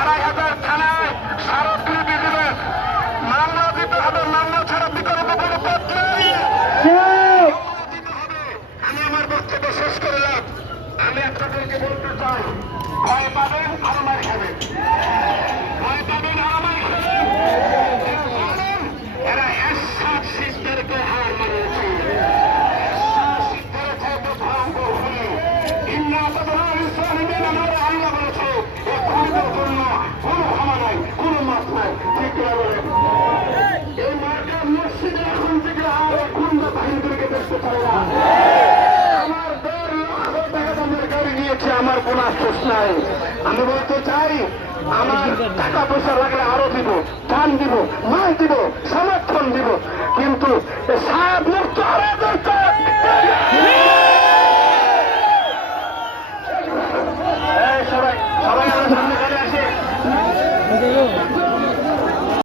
আড়াই হাজার থানায় স্মারকলিপি বিরুদ্ধে মামলা দিতে হবে মামলা ছাড়া বিকল্প কোনো পথ নেই। আমি আমার বক্তব্য শেষ করলাম। আমি আপনাদেরকে বলতে চাই দেখে আমার কোনো আফসোস নাই। আমি বলতে চাই, আমার টাকা পয়সা লাগলে আরও দিব, ধান দিব, মাল দিব, সমর্থন দিব। কিন্তু সাহেব মুক্ত আরও